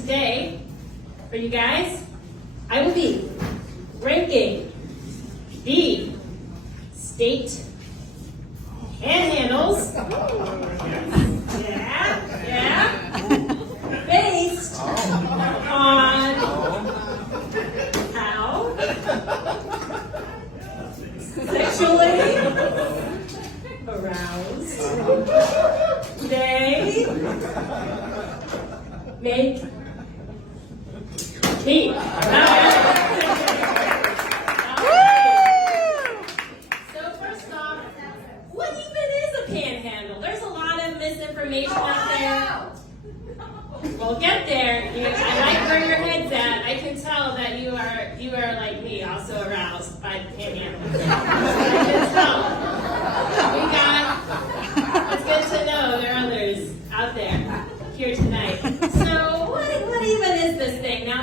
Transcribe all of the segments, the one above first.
today, for you guys, I will be ranking the state panhandles. Based on how sexually aroused they make me. So first off, what even is a panhandle? There's a lot of misinformation out there. We'll get there. I like where your head's at. I can tell that you are like me, also aroused by the panhandle. I can tell. It's good to know there are others out there here tonight. So what even is this thing? Now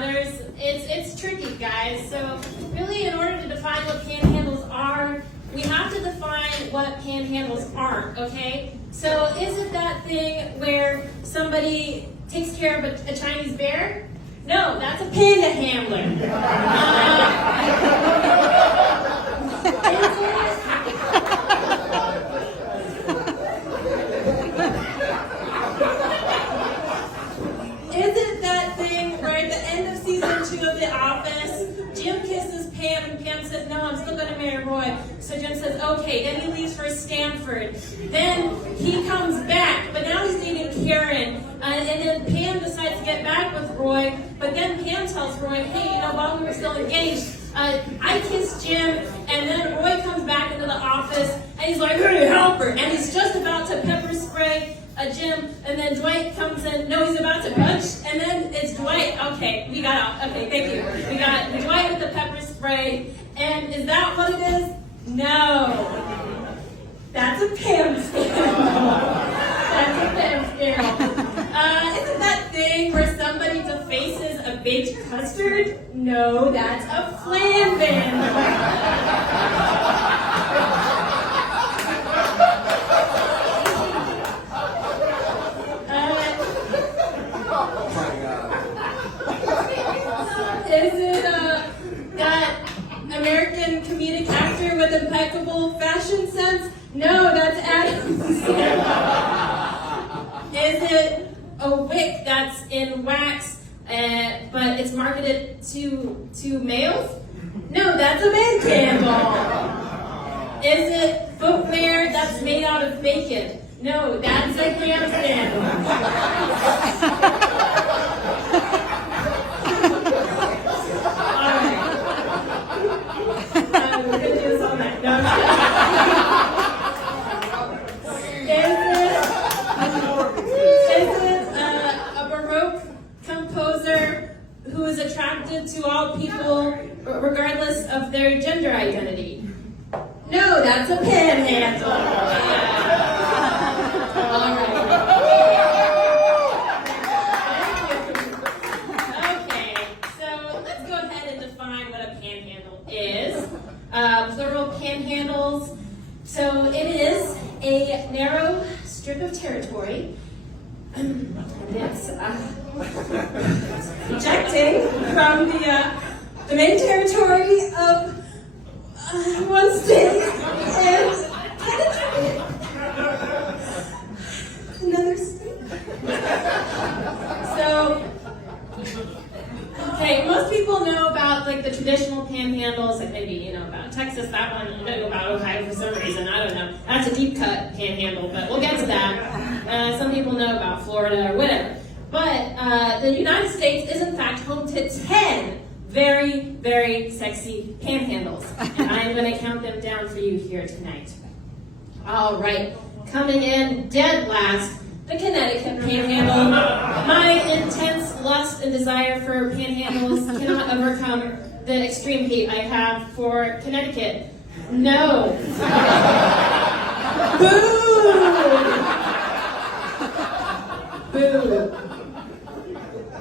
it's tricky, guys. So really, in order to define what panhandles are, we have to define what panhandles aren't. Okay? So is it that thing where somebody takes care of a Chinese bear? No, that's a panda handler. Is it that thing where at the end of season 2 of The Office, Jim kisses Pam and Pam says, no, I'm still going to marry Roy. So Jim says, okay. Then he leaves for Stanford. Then he comes back, but now he's dating Karen. And then Pam decides to get back with Roy, but then Pam tells Roy, hey, while we were still engaged, I kissed Jim, and then Roy comes back into the office, and he's like, hey, help her, and he's just about to pepper spray Jim, and then Dwight comes in, no, he's about to punch, and then it's Dwight. Okay, we got thank you. We got Dwight with the pepper spray, and is that what it is? No. That's a Pam scandal. That's a Pam scandal. Isn't that thing where somebody defaces a baked custard? No, that's a flan vandal. Is it that American comedic actor with impeccable fashion sense? No, that's Adam Sandler. Is it a wick that's in wax, but it's marketed to males? No, that's a man candle. Is it footwear that's made out of bacon? No, that's a ham sandal. Alright. We're going to do this all night. No, who is attractive to all people regardless of their gender identity? No, that's a panhandle. All right. Okay, so let's go ahead and define what a panhandle is. Plural panhandles. So it is a narrow strip of territory. It's projecting from the main territory of one state and penetrating another state. So, okay, most people know about like the traditional panhandles, like maybe about Texas. That one you know about Ohio for some reason. I don't know. That's a deep cut panhandle, but we'll get to that. Some people know about Florida or whatever. But the United States is in fact home to 10 very, very sexy panhandles. And I'm going to count them down for you here tonight. All right. Coming in dead last, the Connecticut Panhandle. My intense lust and desire for panhandles cannot overcome the extreme hate I have for Connecticut. No. Boo! Boo.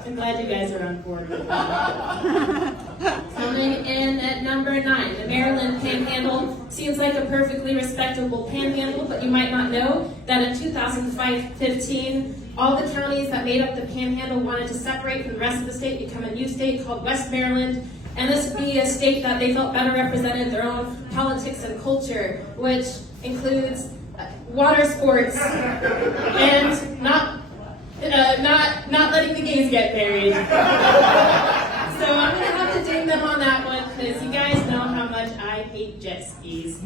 I'm glad you guys are on board with that. Coming in at number 9, the Maryland Panhandle. Seems like a perfectly respectable panhandle, but you might not know that in 2015, all the counties that made up the Panhandle wanted to separate from the rest of the state, become a new state called West Maryland. And this would be a state that they felt better represented their own politics and culture, which includes water sports and not letting the gays get married. So I'm going to have to ding them on that one because you guys know how much I hate jet skis.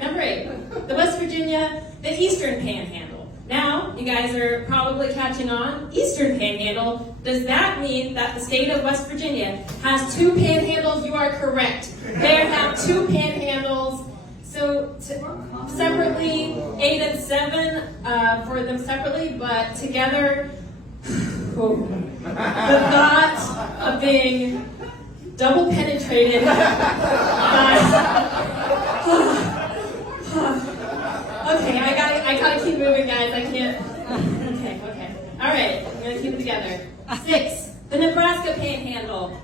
Number 8, the West Virginia, the Eastern Panhandle. Now, you guys are probably catching on. Eastern Panhandle, does that mean that the state of West Virginia has 2 panhandles? You are correct. They have 2 panhandles. So separately, 8 and 7 for them separately, but together, the thought of being double penetrated okay, I gotta keep moving, guys. I can't. Okay. All right, I'm gonna keep it together. 6, the Nebraska Panhandle.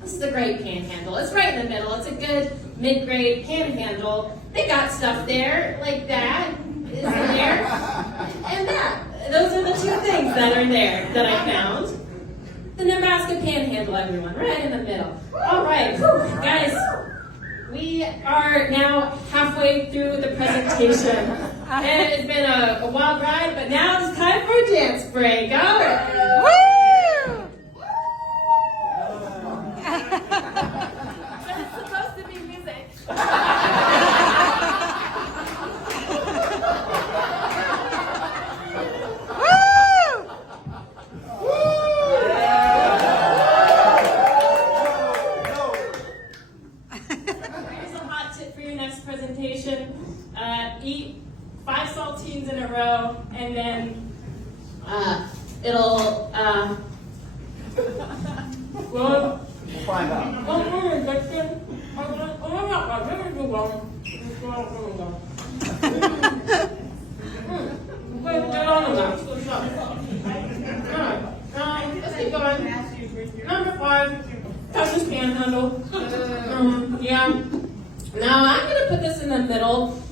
This is a great panhandle. It's right in the middle. It's a good mid-grade panhandle. They got stuff there, like that is there, and that. Those are the 2 things that are there that I found. The Nebraska Panhandle, everyone, right in the middle. All right, guys, we are now halfway through the presentation. And it's been a wild ride, but now it's time for a dance break. All right. Woo! It's supposed to be music. Presentation, eat 5 saltines in a row, and then it'll We'll find out. Let's keep going. Number 5, Texas Panhandle. Yeah. Now, I'm going to put this in the middle.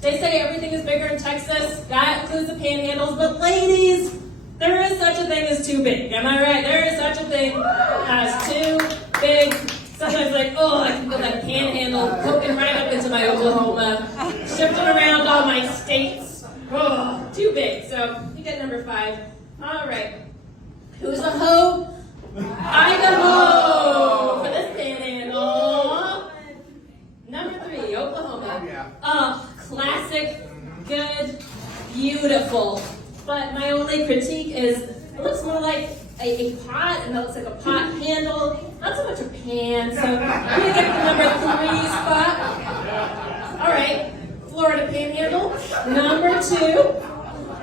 They say everything is bigger in Texas. That includes the panhandles. But ladies, there is such a thing as too big. Am I right? There is such a thing as too big. Sometimes like, oh, I can feel that panhandle poking right up into my Oklahoma, shifting around all my states. Oh, too big. So you get number 5. All right. Who's a hoe? Idaho for this panhandle. Number 3, Oklahoma. Oh, classic, good, beautiful. But my only critique is it looks more like a pot, and that looks like a pot handle, not so much a pan. So I'm going to get the number 3 spot. All right, Florida Panhandle. Number 2.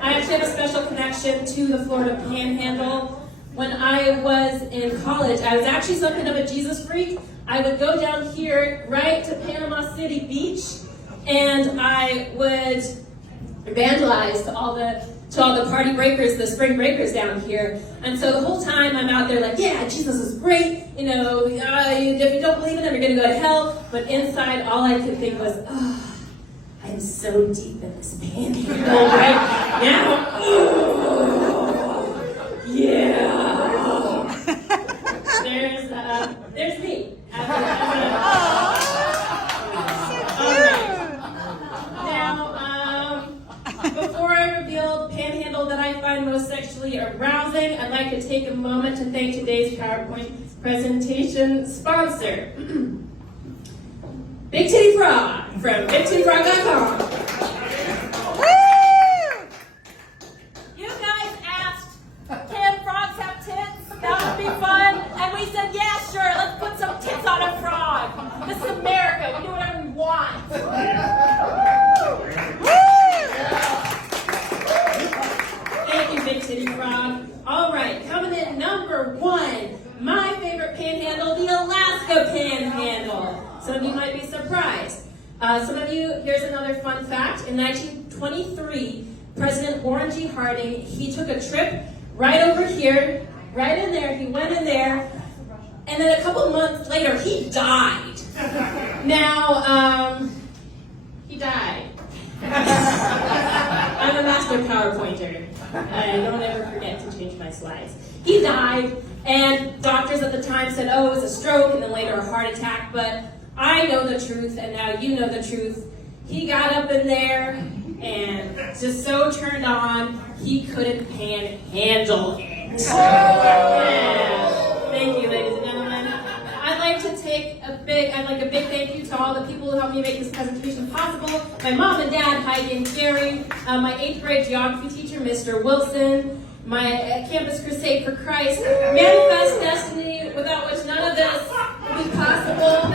I actually have a special connection to the Florida Panhandle. When I was in college, I was actually something of a Jesus freak. I would go down here right to Panama City Beach, and I would evangelize to all the party breakers, the spring breakers down here. And so the whole time I'm out there like, yeah, Jesus is great. You know, if you don't believe in him, you're going to go to hell. But inside, all I could think was, oh, I'm so deep in this panhandle right now. Oh, yeah. There's me. Now, before I reveal panhandle that I find most sexually arousing, I'd like to take a moment to thank today's PowerPoint presentation sponsor, Big Titty Frog from BigTittyFrog.com. You guys asked, can frogs have tits? That would be fun. And we said, yeah, sure, let's put some tits on a frog. This is America. We do whatever we want. Thank you, Big Titty Frog. All right, coming in number 1, my favorite panhandle, the Alaska Panhandle. Some of you might be surprised. Some of you, here's another fun fact. In 1923, President Warren G. Harding, he took a trip right over here, right in there. He went in there, and then a couple months later, he died. Now, he died. I'm a master PowerPointer. I don't ever forget to change my slides. He died, and doctors at the time said, oh, it was a stroke, and then later a heart attack, but I know the truth, and now you know the truth. He got up in there, and just so turned on, he couldn't panhandle it. Yeah. Thank you, ladies and gentlemen. I'd like to take a big thank you to all the people who helped me make this presentation possible. My mom and dad, Heidi and Jerry, my 8th grade geography teacher, Mr. Wilson, my Campus Crusade for Christ, Manifest Destiny, without which none of this would be possible.